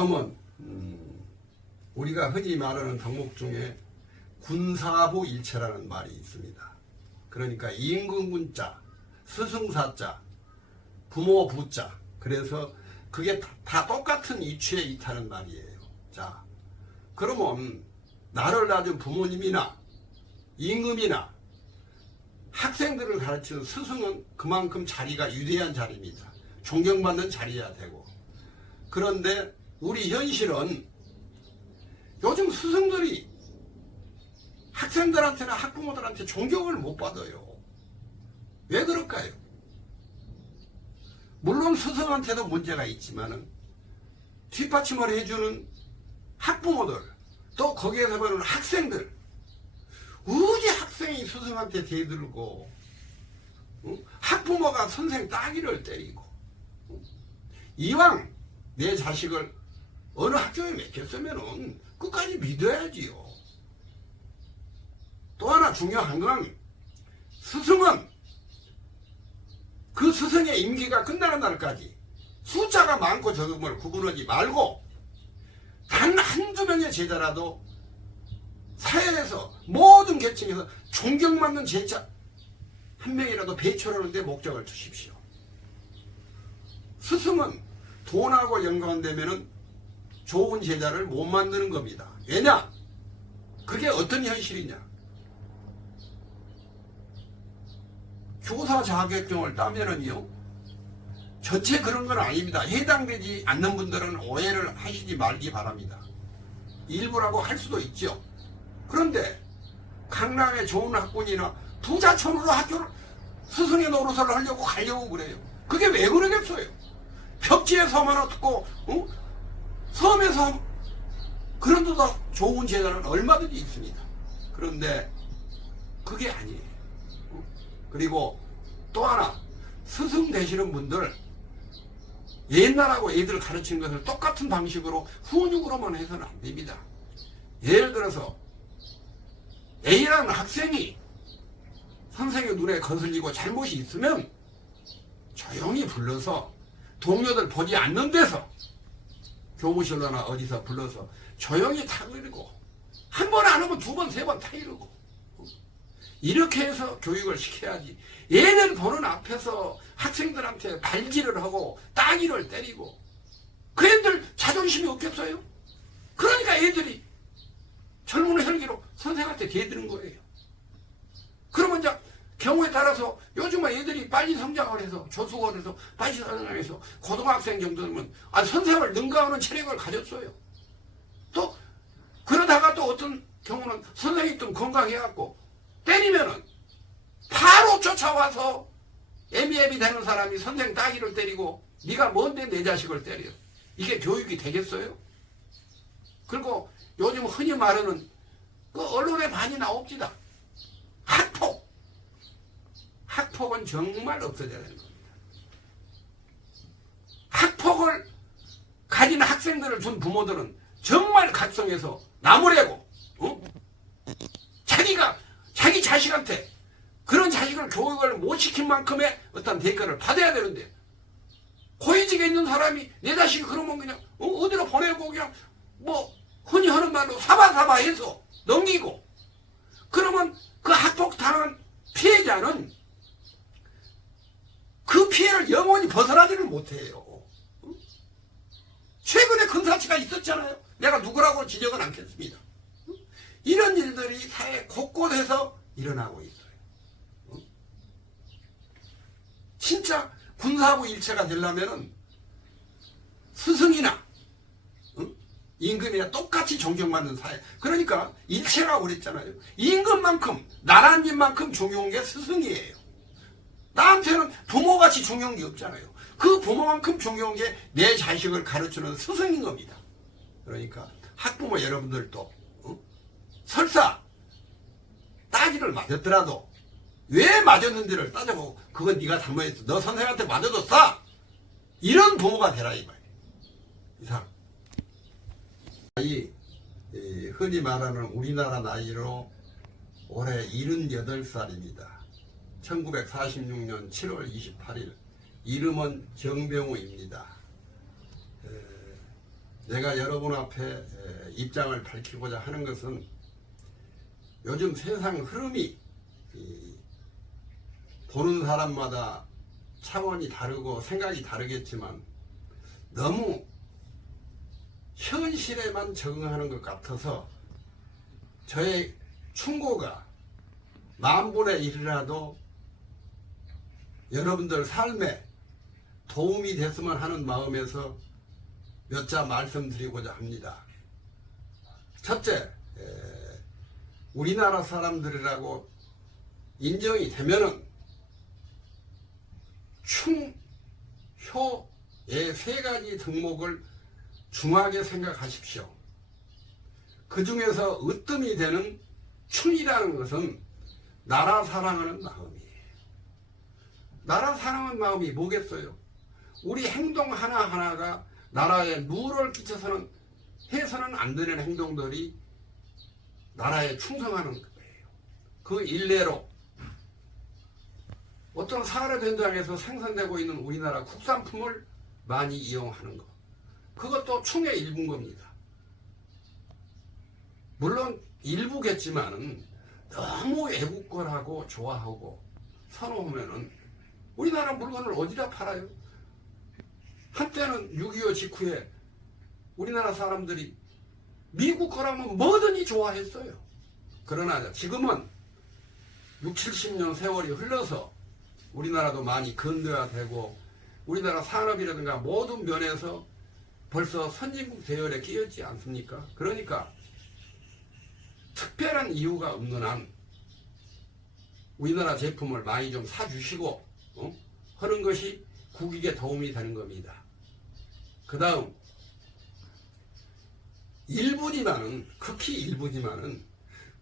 다음은 우리가 흔히 말하는 덕목 중에 군사부 일체라는 말이 있습니다. 그러니까 임금군자, 스승사자, 부모 부자. 그래서 그게 다 똑같은 이치에 있다는 말이에요. 자, 그러면 나를 낳은 부모님이나 임금이나 학생들을 가르치는 스승은 그만큼 자리가 위대한 자리입니다. 존경받는 자리여야 되고. 그런데 우리 현실은 요즘 스승들이 학생들한테나 학부모들한테 존경을 못 받아요. 왜 그럴까요? 물론 스승한테도 문제가 있지만은 뒷받침을 해주는 학부모들, 또 거기에서 보는 학생들, 어디 학생이 스승한테 대들고 학부모가 선생 따귀를 때리고 이왕 내 자식을 어느 학교에 맡겼으면은 끝까지 믿어야지요. 또 하나 중요한 건 스승은 그 스승의 임기가 끝나는 날까지 숫자가 많고 적음을 구분하지 말고 단 한두 명의 제자라도 사회에서 모든 계층에서 존경받는 제자 한 명이라도 배출하는 데 목적을 두십시오. 스승은 돈하고 연관되면은 좋은 제자를 못 만드는 겁니다. 왜냐? 그게 어떤 현실이냐? 교사 자격증을 따면은요, 전체 그런 건 아닙니다. 해당되지 않는 분들은 오해를 하시지 말기 바랍니다. 일부라고 할 수도 있죠. 그런데 강남의 좋은 학군이나 부자촌으로 학교를 스승의 노릇을 하려고 가려고 그래요. 그게 왜 그러겠어요? 벽지에서만 어떻고 섬에서 그런 데도 좋은 제자는 얼마든지 있습니다. 그런데 그게 아니에요. 그리고 또 하나, 스승 되시는 분들 옛날하고 애들 가르치는 것을 똑같은 방식으로 훈육으로만 해서는 안 됩니다. 예를 들어서 A라는 학생이 선생의 눈에 거슬리고 잘못이 있으면 조용히 불러서 동료들 보지 않는 데서 교무실로나 어디서 불러서 조용히 타이르고 한 번 안 하면 두 번, 세 번 타이르고 이렇게 해서 교육을 시켜야지. 얘들 보는 앞에서 학생들한테 발질을 하고 따귀를 때리고 그 애들 자존심이 없겠어요? 그러니까 애들이 젊은 혈기로 선생한테 대드는 거예요. 그러면 이제 경우에 따라서 요즘은 애들이 빨리 성장을 해서 조수원에서 빨리 성장해서 고등학생 정도면 선생을 능가하는 체력을 가졌어요. 또 그러다가 또 어떤 경우는 선생이 좀 건강해갖고 때리면은 바로 쫓아와서 애미애미 되는 사람이 선생 따귀를 때리고 네가 뭔데 내 자식을 때려. 이게 교육이 되겠어요? 그리고 요즘 흔히 말하는 그 언론에 많이 나옵니다. 학폭. 학폭은 정말 없어져야 되는 겁니다. 학폭을 가진 학생들을 준 부모들은 정말 각성해서 나무래고 자기 자식한테 그런 자식을 교육을 못 시킨 만큼의 어떤 대가를 받아야 되는데 고위직에 있는 사람이 내 자식이 그러면 그냥 어디로 보내고 그냥 뭐 흔히 하는 말로 사바사바 해서 넘기고 그러면 그 학폭 당한 피해자는 그 피해를 영원히 벗어나지를 못해요. 최근에 근사치가 있었잖아요. 내가 누구라고 지적은 않겠습니다. 이런 일들이 사회 곳곳에서 일어나고 있어요. 진짜 군사부 일체가 되려면은 스승이나 임금이나 똑같이 존경받는 사회. 그러니까 일체라고 그랬잖아요. 임금만큼 나라님만큼 중요한 게 스승이에요. 나한테는 부모같이 중요한 게 없잖아요. 그 부모만큼 중요한 게 내 자식을 가르치는 스승인 겁니다. 그러니까 학부모 여러분들도 설사 따귀를 맞았더라도 왜 맞았는지를 따져보고 그건 네가 잘못했어. 너 선생한테 맞아줬어. 이런 부모가 되라 이 말이에요. 이상. 흔히 말하는 우리나라 나이로 올해 78살입니다. 1946년 7월 28일. 이름은 정병우입니다. 내가 여러분 앞에 입장을 밝히고자 하는 것은 요즘 세상 흐름이 보는 사람마다 차원이 다르고 생각이 다르겠지만 너무 현실에만 적응하는 것 같아서 저의 충고가 10,000분의 1이라도 여러분들 삶에 도움이 됐으면 하는 마음에서 몇 자 말씀드리고자 합니다. 첫째, 우리나라 사람들이라고 인정이 되면은 충, 효의 3가지 덕목을 중하게 생각하십시오. 그 중에서 으뜸이 되는 충이라는 것은 나라 사랑하는 마음이에요. 나라 사랑하는 마음이 뭐겠어요? 우리 행동 하나하나가 나라에 누를 끼쳐서는 해서는 안 되는 행동들이 나라에 충성하는 거예요. 그 일례로 어떤 사업 현장에서 생산되고 있는 우리나라 국산품을 많이 이용하는 것. 그것도 충의 일부인 겁니다. 물론 일부겠지만은 너무 외국 거라고 좋아하고 선호하면은 우리나라 물건을 어디다 팔아요? 한때는 6.25 직후에 우리나라 사람들이 미국 거라면 뭐든지 좋아했어요. 그러나 지금은 60, 70년 세월이 흘러서 우리나라도 많이 근대화되고 우리나라 산업이라든가 모든 면에서 벌써 선진국 대열에 끼었지 않습니까? 그러니까 특별한 이유가 없는 한 우리나라 제품을 많이 좀 사주시고 하는 것이 국익에 도움이 되는 겁니다. 그 다음 일부지만은 극히 일부지만은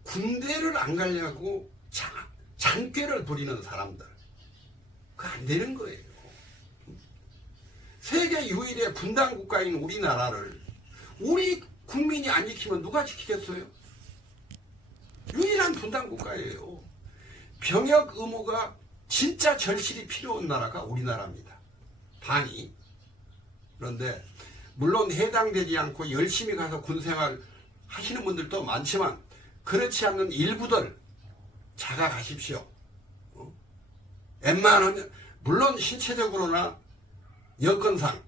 군대를 안 가려고 잔꾀를 부리는 사람들 그거 안 되는 거예요. 세계 유일의 분단 국가인 우리나라를 우리 국민이 안 지키면 누가 지키겠어요? 유일한 분단 국가예요. 병역 의무가 진짜 절실히 필요한 나라가 우리나라입니다. 반이. 그런데 물론 해당되지 않고 열심히 가서 군생활 하시는 분들도 많지만 그렇지 않는 일부들 자각하십시오. 웬만하면 물론 신체적으로나 여건상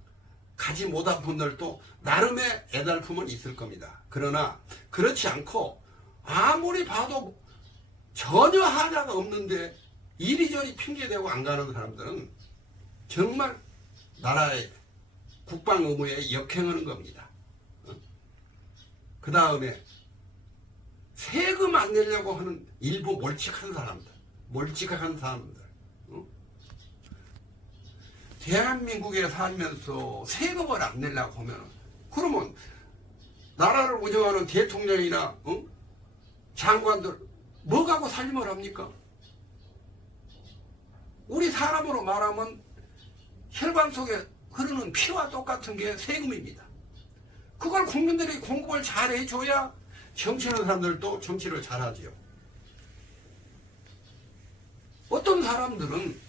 가지 못한 분들도 나름의 애달픔은 있을 겁니다. 그러나 그렇지 않고 아무리 봐도 전혀 하자가 없는데 이리저리 핑계대고 안 가는 사람들은 정말 나라의 국방 의무에 역행하는 겁니다. 그 다음에 세금 안 내려고 하는 일부 몰직한 사람들. 대한민국에 살면서 세금을 안 내려고 하면 그러면 나라를 운영하는 대통령이나 장관들 뭐 갖고 살림을 합니까? 우리 사람으로 말하면 혈관 속에 흐르는 피와 똑같은 게 세금입니다. 그걸 국민들이 공급을 잘 해줘야 정치하는 사람들도 정치를 잘하지요. 어떤 사람들은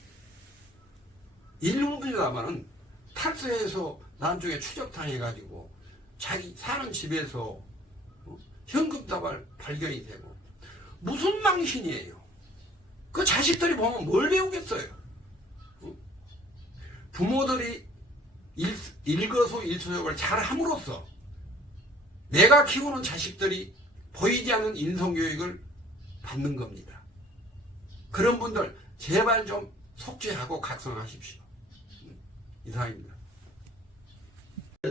일부분이라마는 탈세해서 나중에 추적당해가지고 자기 사는 집에서 현금다발 발견이 되고 무슨 망신이에요. 그 자식들이 보면 뭘 배우겠어요. 부모들이 일거수일투족을 잘 함으로써 내가 키우는 자식들이 보이지 않는 인성교육을 받는 겁니다. 그런 분들 제발 좀 속죄하고 각성하십시오. 이상입니다.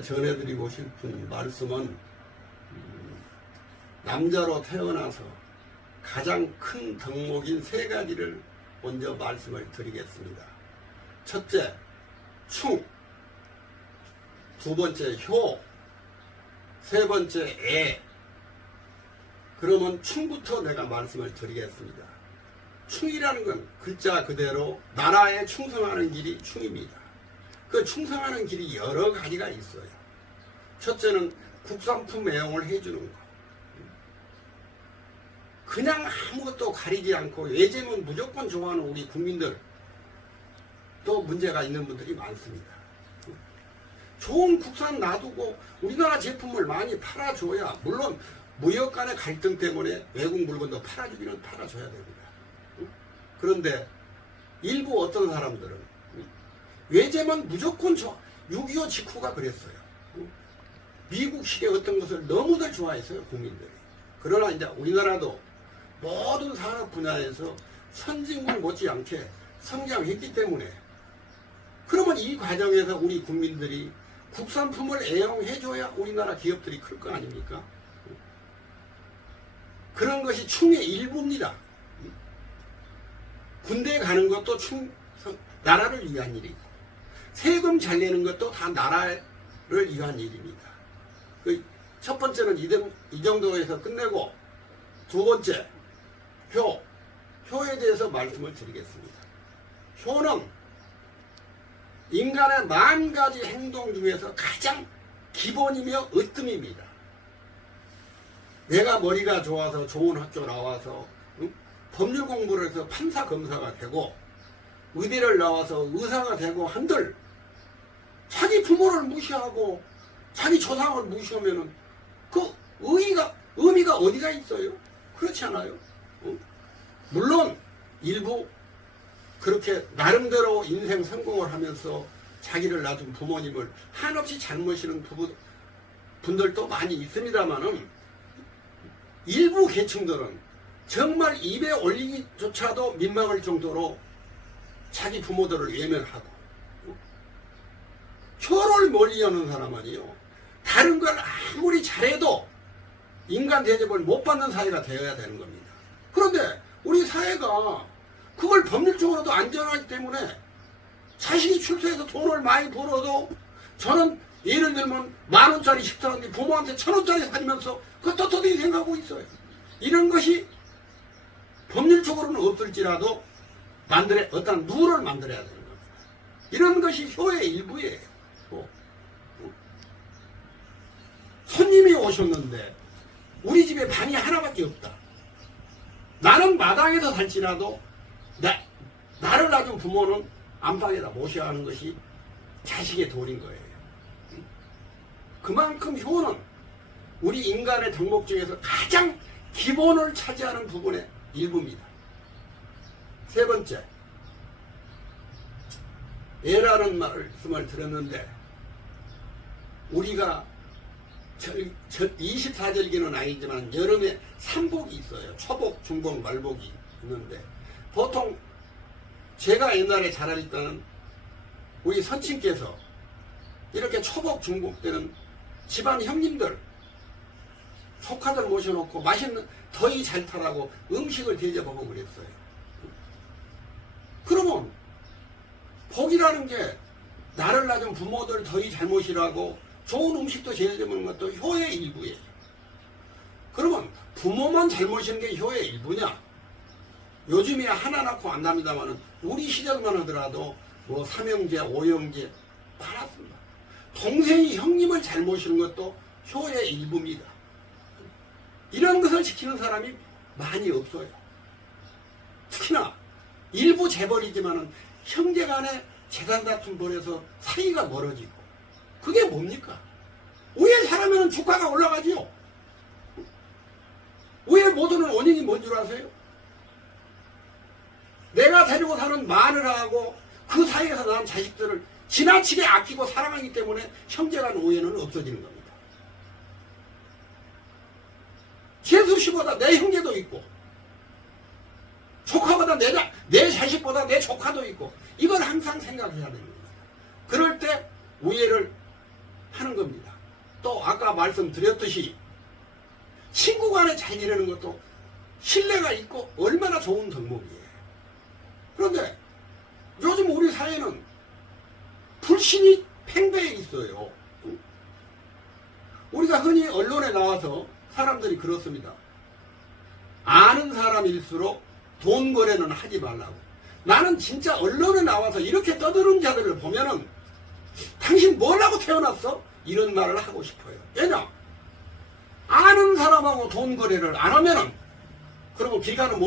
전해드리고 싶은 말씀은 남자로 태어나서 가장 큰 덕목인 3가지를 먼저 말씀을 드리겠습니다. 첫째, 충. 2번째, 효. 3번째, 애. 그러면 충부터 내가 말씀을 드리겠습니다. 충이라는 건 글자 그대로 나라에 충성하는 길이 충입니다. 그 충성하는 길이 여러 가지가 있어요. 첫째는 국산품 애용을 해주는 거. 그냥 아무것도 가리지 않고 외제면 무조건 좋아하는 우리 국민들 또 문제가 있는 분들이 많습니다. 좋은 국산 놔두고 우리나라 제품을 많이 팔아줘야, 물론 무역 간의 갈등 때문에 외국 물건도 팔아주기는 팔아줘야 됩니다. 그런데 일부 어떤 사람들은 외제만 무조건 6.25 직후가 그랬어요. 미국식의 어떤 것을 너무들 좋아했어요, 국민들이. 그러나 이제 우리나라도 모든 산업 분야에서 선진국 못지않게 성장했기 때문에, 그러면 이 과정에서 우리 국민들이 국산품을 애용해줘야 우리나라 기업들이 클 거 아닙니까? 그런 것이 충의 일부입니다. 군대 가는 것도 나라를 위한 일이고, 세금 잘 내는 것도 다 나라를 위한 일입니다. 첫 번째는 이 정도에서 끝내고, 두 번째, 효에 대해서 말씀을 드리겠습니다. 효는 인간의 10,000가지 행동 중에서 가장 기본이며 으뜸입니다. 내가 머리가 좋아서 좋은 학교 나와서 법률 공부를 해서 판사 검사가 되고 의대를 나와서 의사가 되고 한들 자기 부모를 무시하고 자기 조상을 무시하면은 그 의미가 어디가 있어요? 그렇지 않아요? 물론 일부 그렇게 나름대로 인생 성공을 하면서 자기를 낳은 부모님을 한없이 잘 모시는 분들도 많이 있습니다만은, 일부 계층들은 정말 입에 올리기조차도 민망할 정도로 자기 부모들을 외면하고, 효를 멀리하는 사람은요, 다른 걸 아무리 잘해도 인간 대접을 못 받는 사회가 되어야 되는 겁니다. 그런데 우리 사회가 그걸 법률적으로도 안전하기 때문에 자식이 출세해서 돈을 많이 벌어도, 저는 예를 들면 10,000원짜리 식사하는데 부모한테 1,000원짜리 사주면서 그거 떳떳하게 생각하고 있어요. 이런 것이 법률적으로는 없을지라도 어떤 룰을 만들어야 되는 겁니다. 이런 것이 효의 일부예요. 손님이 오셨는데 우리 집에 방이 하나밖에 없다. 나는 마당에서 살지라도 나를 낳은 부모는 안방에다 모셔야 하는 것이 자식의 도리인 거예요. 그만큼 효는 우리 인간의 덕목 중에서 가장 기본을 차지하는 부분의 일부입니다. 세 번째, 애라는 말씀을 들었는데, 우리가 24절기는 아니지만 여름에 3복이 있어요. 초복, 중복, 말복이 있는데, 보통 제가 옛날에 잘 알았던 우리 선친께서 이렇게 초복, 중복 때는 집안 형님들, 조카들 모셔놓고 맛있는 더위 잘 타라고 음식을 대접하고 그랬어요. 그러면 복이라는 게 나를 낳은 부모들 더위 잘 모시라고 좋은 음식도 대접하는 것도 효의 일부예요. 그러면 부모만 잘 모시는 게 효의 일부냐? 요즘에 하나 낳고 안 납니다만은 우리 시절만 하더라도 뭐 삼형제, 오형제 많았습니다. 동생이 형님을 잘 모시는 것도 효의 일부입니다. 이런 것을 지키는 사람이 많이 없어요. 특히나 일부 재벌이지만은 형제 간에 재산 다툼 벌여서 사이가 멀어지고, 그게 뭡니까? 오해 잘하면 주가가 올라가지요. 오해 못하는 원인이 뭔 줄 아세요? 내가 데리고 사는 마누라하고 그 사이에서 난 자식들을 지나치게 아끼고 사랑하기 때문에 형제 간 오해는 없어지는 겁니다. 재수 씨보다 내 형제도 있고, 조카보다 내 자식보다 내 조카도 있고, 이걸 항상 생각해야 되는 겁니다. 그럴 때 오해를 하는 겁니다. 또 아까 말씀드렸듯이 친구 간에 잘 지내는 것도 신뢰가 있고 얼마나 좋은 덕목이에요. 그런데 요즘 우리 사회는 불신이 팽배해 있어요. 우리가 흔히 언론에 나와서 사람들이 그렇습니다. 아는 사람일수록 돈 거래는 하지 말라고. 나는 진짜 언론에 나와서 이렇게 떠드는 자들을 보면은 당신 뭐라고 태어났어? 이런 말을 하고 싶어요. 왜냐? 아는 사람하고 돈 거래를 안 하면은, 그리고 길 가는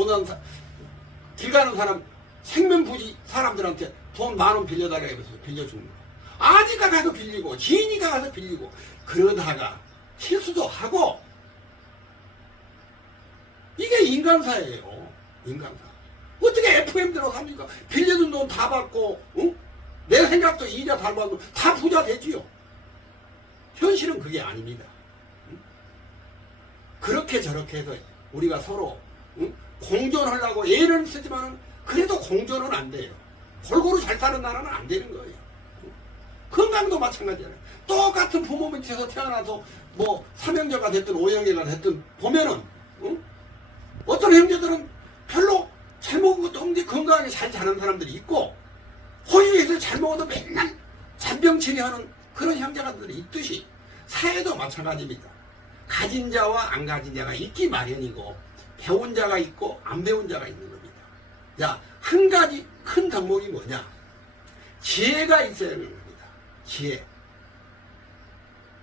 사람 생면부지 사람들한테 돈 10,000원 빌려달라고 해서 빌려주는 거야. 아니까 가서 빌리고 지니까 가서 빌리고 그러다가 실수도 하고. 이게 인간사예요. 인간사. 어떻게 FM 들어갑니까? 빌려준 돈 다 받고, 응? 내 생각도 이자 다 받고 다 부자 되지요. 현실은 그게 아닙니다. 응? 그렇게 저렇게 해서 우리가 서로, 응? 공존하려고 애를 쓰지만 그래도 공존은 안 돼요. 골고루 잘 사는 나라는 안 되는 거예요. 응? 건강도 마찬가지잖아요. 똑같은 부모 밑에서 태어나서 뭐 삼형제가 됐든 오형제가 됐든 보면은, 응? 어떤 형제들은 별로 잘 먹은 것도 없는데 건강하게 잘 자는 사람들이 있고, 호의에서 잘 먹어도 맨날 잔병치레하는 그런 형제가들이 있듯이 사회도 마찬가지입니다. 가진 자와 안 가진 자가 있기 마련이고, 배운 자가 있고 안 배운 자가 있는 겁니다. 자, 한 가지 큰 덕목이 뭐냐? 지혜가 있어야 하는 겁니다. 지혜.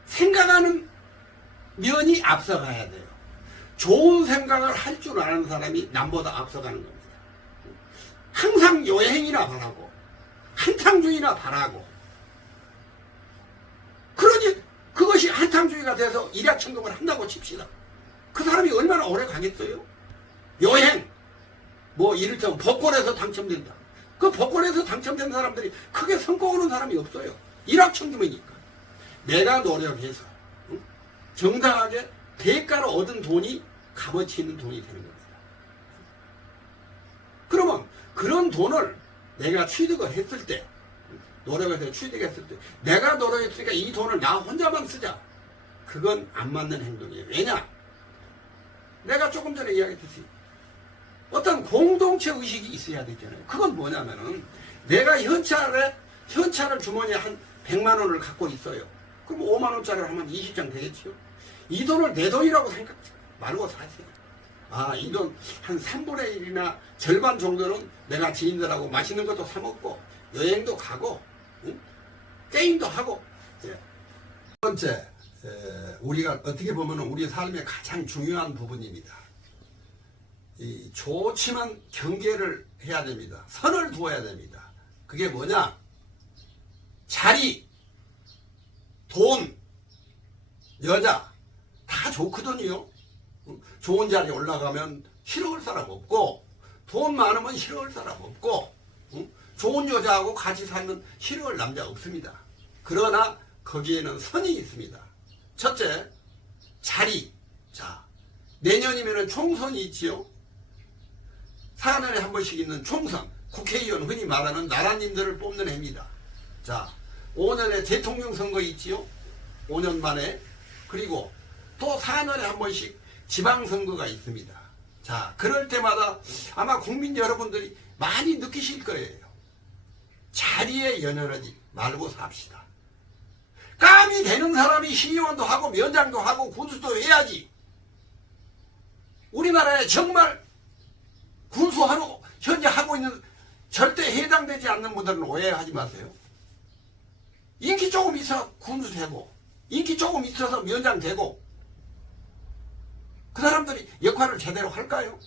생각하는 면이 앞서가야 돼요. 좋은 생각을 할 줄 아는 사람이 남보다 앞서가는 겁니다. 항상 여행이나 바라고 한탕주의나 바라고, 그러니 그것이 한탕주의가 돼서 일약천금을 한다고 칩시다. 그 사람이 얼마나 오래 가겠어요? 여행, 뭐 이를테면 복권에서 당첨된다. 그 복권에서 당첨된 사람들이 크게 성과 오는 사람이 없어요. 일확천금이니까. 내가 노력해서 정당하게 대가로 얻은 돈이 값어치 있는 돈이 되는 겁니다. 그러면 그런 돈을 내가 취득을 했을 때, 노력해서 취득했을 때, 내가 노력했으니까 이 돈을 나 혼자만 쓰자. 그건 안 맞는 행동이에요. 왜냐? 내가 조금 전에 이야기했듯이 어떤 공동체 의식이 있어야 되잖아요. 그건 뭐냐면은 내가 현찰을 주머니에 한 100만 원을 갖고 있어요. 그럼 5만 원짜리를 하면 20장 되겠지요. 이 돈을 내 돈이라고 생각 말고 사세요. 아, 이 돈 한 3분의 1이나 절반 정도는 내가 지인들하고 맛있는 것도 사 먹고 여행도 가고, 응? 게임도 하고. 예. 두 번째, 우리가 어떻게 보면 우리 삶의 가장 중요한 부분입니다. 이 좋지만 경계를 해야 됩니다. 선을 두어야 됩니다. 그게 뭐냐? 자리, 돈, 여자 다 좋거든요. 좋은 자리에 올라가면 싫어할 사람 없고, 돈 많으면 싫어할 사람 없고, 좋은 여자하고 같이 살면 싫어할 남자 없습니다. 그러나 거기에는 선이 있습니다. 첫째, 자리. 자, 내년이면 총선이 있지요. 4년에 한 번씩 있는 총선, 국회의원, 흔히 말하는 나라님들을 뽑는 해입니다. 자, 5년에 대통령 선거 있지요. 5년 만에. 그리고 또 4년에 한 번씩 지방선거가 있습니다. 자, 그럴 때마다 아마 국민 여러분들이 많이 느끼실 거예요. 자리에 연연하지 말고 삽시다. 깜이 되는 사람이 시의원도 하고 면장도 하고 군수도 해야지. 우리나라에 정말 군수하고 현재 하고 있는, 절대 해당되지 않는 분들은 오해하지 마세요. 인기 조금 있어 군수 되고, 인기 조금 있어서 면장 되고, 그 사람들이 역할을 제대로 할까요?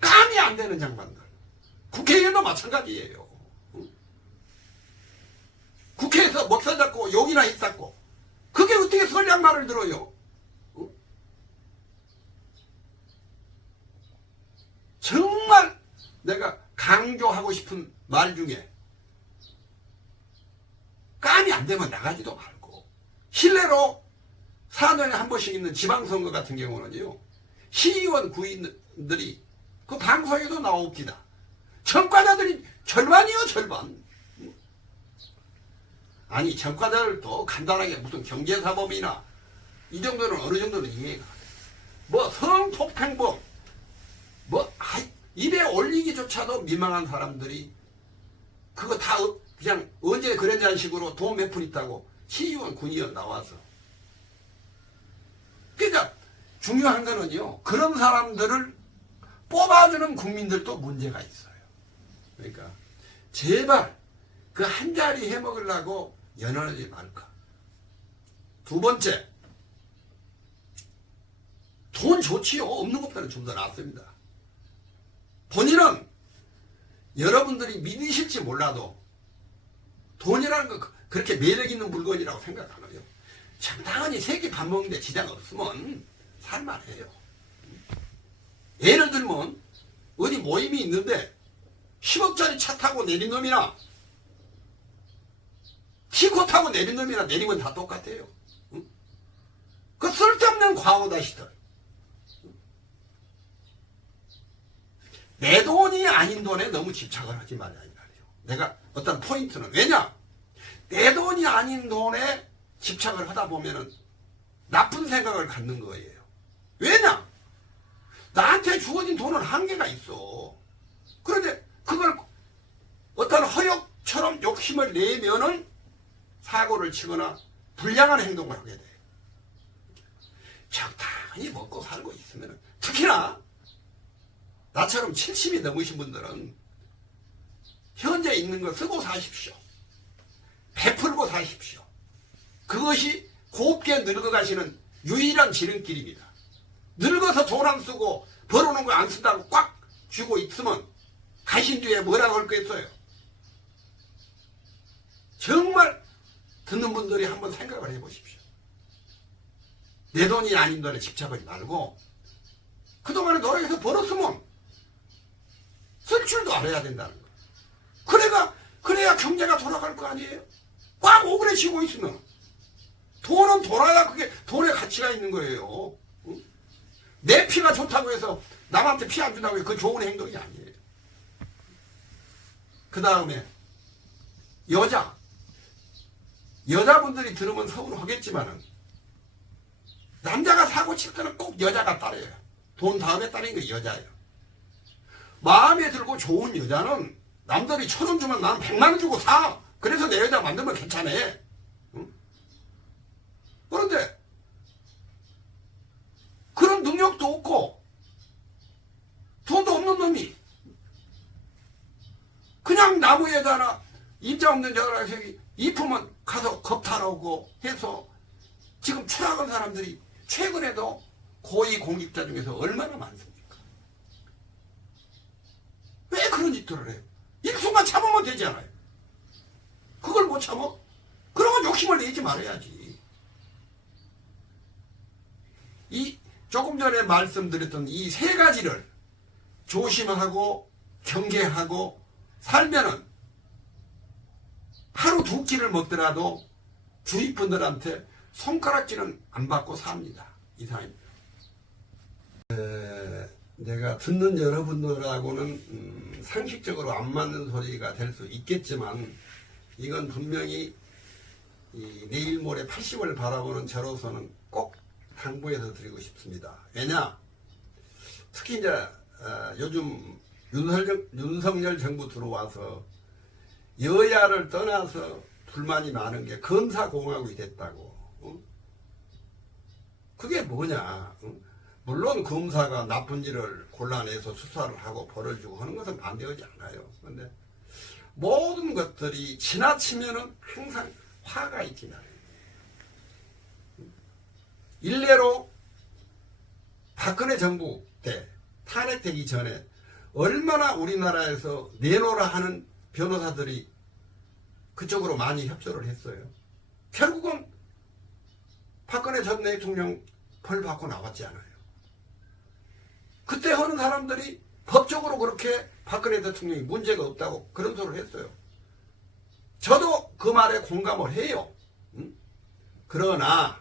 깜이 안 되는 장관들. 국회의원도 마찬가지예요. 국회에서 목사 잡고 욕이나 있었고, 그게 어떻게 선량 말을 들어요? 정말 내가 강조하고 싶은 말 중에, 깜이 안 되면 나가지도 말고, 실내로 4년에 한 번씩 있는 지방선거 같은 경우는요, 시의원 구인들이 그 방송에도 나옵니다. 전과자들이 절반이요, 절반. 아니, 전과자들도 간단하게 무슨 경제사범이나 이 정도는 어느 정도는 이해가. 뭐 성폭행범, 뭐 입에 올리기조차도 민망한 사람들이 그거 다 그냥 언제 그랬냐는 식으로 돈 몇 푼 있다고 시의원 군의원 나와서. 그러니까 중요한 거는요, 그런 사람들을 뽑아주는 국민들도 문제가 있어요. 그러니까 제발 그 한 자리 해먹으려고 연연하지 말까. 두 번째, 돈 좋지요. 없는 것보다는 좀 더 낫습니다. 본인은 여러분들이 믿으실지 몰라도 돈이라는 거 그렇게 매력 있는 물건이라고 생각 안 해요. 적당히 세 끼 밥 먹는데 지장 없으면 살만해요. 예를 들면 어디 모임이 있는데 10억짜리 차 타고 내린 놈이나 티코 타고 내린 놈이나 내리면 다 똑같아요. 응? 그 쓸데없는 과오다시들. 내 돈이 아닌 돈에 너무 집착을 하지 말아야 말이에요. 내가 어떤 포인트는 왜냐? 내 돈이 아닌 돈에 집착을 하다 보면은 나쁜 생각을 갖는 거예요. 왜냐? 나한테 주어진 돈은 한계가 있어. 그런데 그걸 어떤 허역처럼 욕심을 내면은 사고를 치거나 불량한 행동을 하게 돼. 적당히 먹고 살고 있으면 특히나 나처럼 70이 넘으신 분들은 현재 있는 거 쓰고 사십시오. 베풀고 사십시오. 그것이 곱게 늙어가시는 유일한 지름길입니다. 늙어서 돈 안 쓰고 벌어놓은 거 안 쓴다고 꽉 쥐고 있으면 가신 뒤에 뭐라고 할 거겠어요? 정말 듣는 분들이 한번 생각을 해보십시오. 내 돈이 아닌 돈에 집착하지 말고 그동안에 노력해서 벌었으면 쓸 줄도 알아야 된다는 거. 그래야 경제가 돌아갈 거 아니에요? 꽉 오그래 쥐고 있으면 돈은 돌아야 그게 돈의 가치가 있는 거예요. 응? 내 피가 좋다고 해서 남한테 피 안 준다고 해서 그 좋은 행동이 아니에요. 그 다음에 여자분들이 들으면 서운하겠지만은 남자가 사고 칠 때는 꼭 여자가 따라요. 돈 다음에 따르는 게 여자예요. 마음에 들고 좋은 여자는 남들이 1,000원 주면 나는 100만 원 주고 사. 그래서 내 여자 만들면 괜찮아. 응? 그런데 그런 능력도 없고 돈도 없는 놈이 그냥 나무 여자나 입자 없는 여자라 이쁘면 가서 겁탈하고 해서 지금 추락한 사람들이 최근에도 고위 공직자 중에서 얼마나 많습니까? 왜 그런 짓들을 해요? 일순간 참으면 되잖아요. 그걸 못 참어? 그러면 욕심을 내지 말아야지. 조금 전에 말씀드렸던 이 세 가지를 조심하고 경계하고 살면은 하루 두 끼를 먹더라도 주위 분들한테 손가락질은 안 받고 삽니다. 이상입니다. 내가 듣는 여러분들하고는 상식적으로 안 맞는 소리가 될 수 있겠지만 이건 분명히 내일 모레 80을 바라보는 저로서는 꼭 당부해서 드리고 싶습니다. 왜냐? 특히 이제 요즘 윤석열 정부 들어와서 여야를 떠나서 불만이 많은 게 검사공화국이 됐다고. 응? 그게 뭐냐? 응? 물론 검사가 나쁜 일을 골라내서 수사를 하고 벌을 주고 하는 것은 반대하지 않아요. 그런데 모든 것들이 지나치면은 항상 화가 있기 나름이에요. 일례로 박근혜 정부 때 탄핵되기 전에 얼마나 우리나라에서 내놓으라 하는 변호사들이 그쪽으로 많이 협조를 했어요. 결국은 박근혜 전 대통령 벌 받고 나왔지 않아요. 그때 하는 사람들이 법적으로 그렇게 박근혜 대통령이 문제가 없다고 그런 소리를 했어요. 저도 그 말에 공감을 해요. 응? 그러나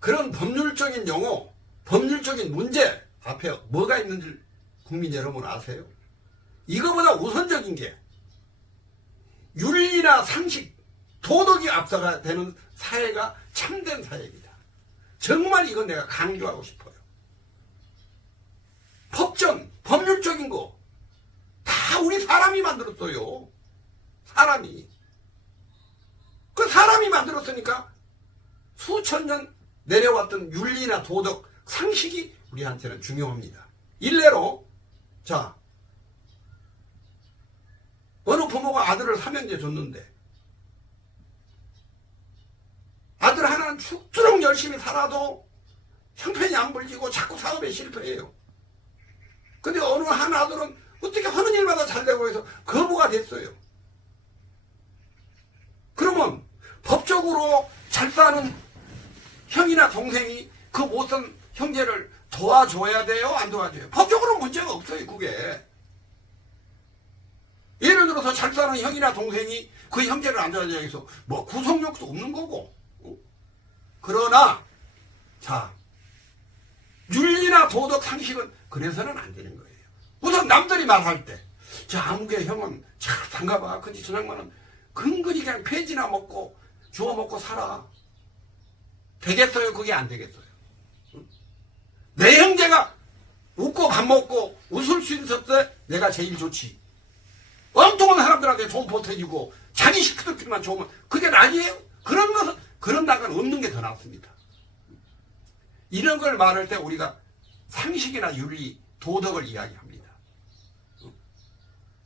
그런 법률적인 용어, 법률적인 문제 앞에 뭐가 있는지 국민 여러분 아세요? 이거보다 우선적인 게 윤리나 상식, 도덕이 앞서가 되는 사회가 참된 사회입니다. 정말 이건 내가 강조하고 싶어요. 법전, 법률적인 거 다 우리 사람이 만들었어요. 사람이. 그 사람이 만들었으니까 수천 년 내려왔던 윤리나 도덕, 상식이 우리한테는 중요합니다. 일례로 자 어느 부모가 아들을 삼형제 줬는데 아들 하나는 죽도록 열심히 살아도 형편이 안 벌리고 자꾸 사업에 실패해요. 근데 어느 한 아들은 어떻게 하는 일마다 잘 되고 해서 거부가 됐어요. 법적으로 잘 사는 형이나 동생이 그 못산 형제를 도와줘야 돼요? 안 도와줘요? 법적으로 문제가 없어요, 그게. 예를 들어서 잘 사는 형이나 동생이 그 형제를 안 도와줘야 해서 뭐 구속력도 없는 거고. 그러나, 자, 윤리나 도덕 상식은 그래서는 안 되는 거예요. 우선 남들이 말할 때, 저 아무개 형은 잘 산가 봐. 근데 저 양반은 근근히 그냥 폐지나 먹고 주워 먹고 살아. 되겠어요? 그게 안 되겠어요. 내 형제가 웃고 밥 먹고 웃을 수 있을 때 내가 제일 좋지. 엉뚱한 사람들한테 돈 보태주고 자기 식구들끼리만 좋으면 그게 아니에요? 그런 것은, 그런 낙은 없는 게 더 낫습니다. 이런 걸 말할 때 우리가 상식이나 윤리, 도덕을 이야기합니다.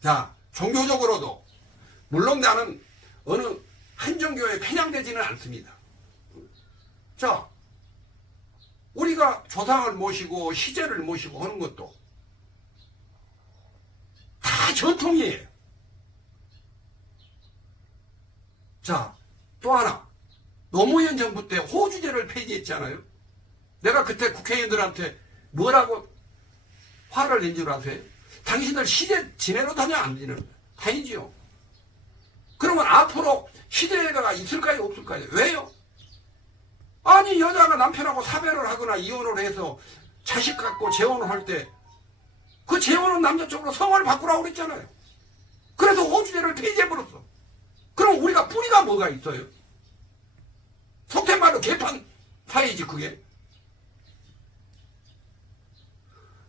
자, 종교적으로도 물론 나는 어느 한 종교에 편향되지는 않습니다. 자, 우리가 조상을 모시고 시제를 모시고 하는 것도 다 전통이에요. 자, 또 하나, 노무현 정부 때 호주제를 폐지했잖아요. 내가 그때 국회의원들한테 뭐라고 화를 낸 줄 아세요? 당신들 시제 지내러 다녀 안 지내러 다니지요. 그러면 앞으로 시제가 있을까요, 없을까요? 왜요? 아니, 여자가 남편하고 사별을 하거나 이혼을 해서 자식 갖고 재혼을 할 때 그 재혼은 남자 쪽으로 성을 바꾸라고 그랬잖아요. 그래서 호주제를 폐지해버렸어. 그럼 우리가 뿌리가 뭐가 있어요? 속된 말로 개판 사회지, 그게.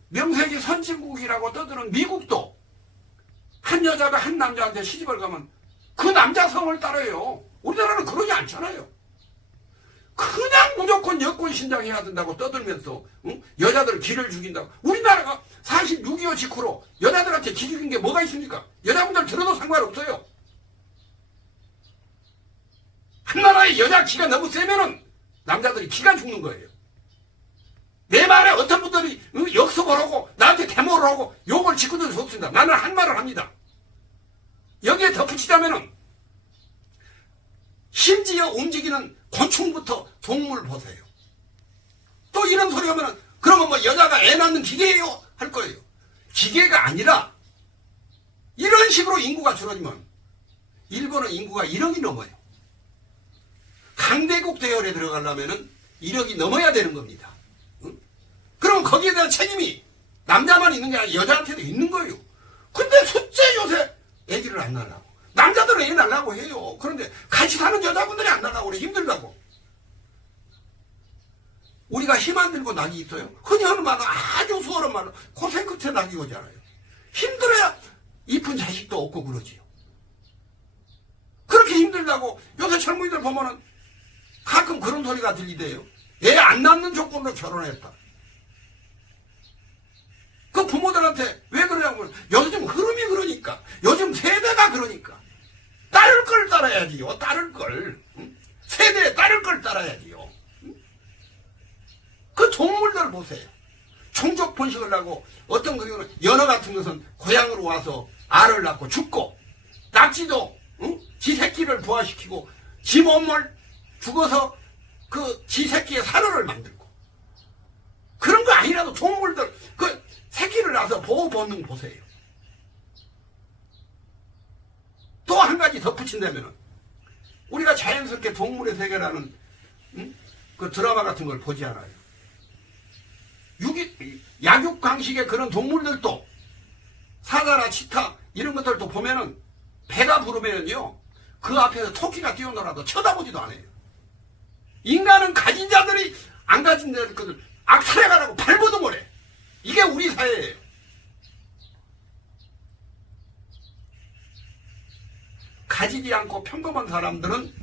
명색이 선진국이라고 떠드는 미국도 한 여자가 한 남자한테 시집을 가면 그 남자 성을 따라요. 우리나라는 그러지 않잖아요. 그냥 무조건 여권 신장해야 된다고 떠들면서 여자들 기를 죽인다고. 우리나라가 사실 6.25 직후로 여자들한테 기 죽인 게 뭐가 있습니까? 여자분들 들어도 상관없어요. 한 나라의 여자 기가 너무 세면은 남자들이 기가 죽는 거예요. 내 말에 어떤 분들이 역습을 하고 나한테 데모를 하고 욕을 짓고들 수 없습니다. 나는 한 말을 합니다. 여기에 덧붙이자면은 심지어 움직이는 곤충부터 동물 보세요. 또 이런 소리 하면은 그러면 뭐 여자가 애 낳는 기계예요? 할 거예요. 기계가 아니라 이런 식으로 인구가 줄어들면 일본은 인구가 1억이 넘어요. 강대국 대열에 들어가려면은 1억이 넘어야 되는 겁니다. 그럼 거기에 대한 책임이 남자만 있는 게 아니라 여자한테도 있는 거예요. 근데 숫째 요새 애기를 안 낳으려고. 남자들은 애 낳으려고 해요. 그런데 같이 사는 여자분들이 안 낳으려고 그래. 힘들다고. 우리가 힘 안 들고 낙이 있어요? 흔히 하는 말은 아주 수월한 말로 고생 끝에 낙이 오잖아요. 힘들어야 이쁜 자식도 없고 그러지요. 그렇게 힘들다고 요새 젊은이들 보면은 가끔 그런 소리가 들리대요. 애 안 낳는 조건으로 결혼했다. 그 부모들한테 왜 그러냐고. 요즘 흐름이 그러니까. 요즘 세대가 그러니까. 따를 걸 따라야지요. 따를 걸. 세대에 따를 걸 따라야지요. 그 동물들 보세요. 종족 번식을 하고 어떤 경우는 연어 같은 것은 고향으로 와서 알을 낳고 죽고, 낙지도 지 새끼를 부화시키고 지 몸을 죽어서 그 지 새끼의 사료를 만들고. 그런 거 아니라도 동물들 그 새끼를 낳아서 보호 본능 보세요. 또 한 가지 덧붙인다면은 우리가 자연스럽게 동물의 세계라는 그 드라마 같은 걸 보지 않아요. 약육강식의 그런 동물들도 사자나 치타 이런 것들도 보면은 배가 부르면은요 그 앞에서 토끼가 뛰어놀아도 쳐다보지도 않아요. 인간은 가진 자들이 안 가진 자들 악탈해가라고 발버둥 거래. 이게 우리 사회예요. 가지지 않고 평범한 사람들은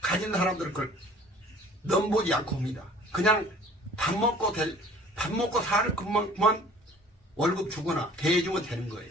가진 사람들 걸 넘보지 않고 옵니다. 그냥 밥 먹고 살 그만 월급 주거나 대주면 되는 거예요.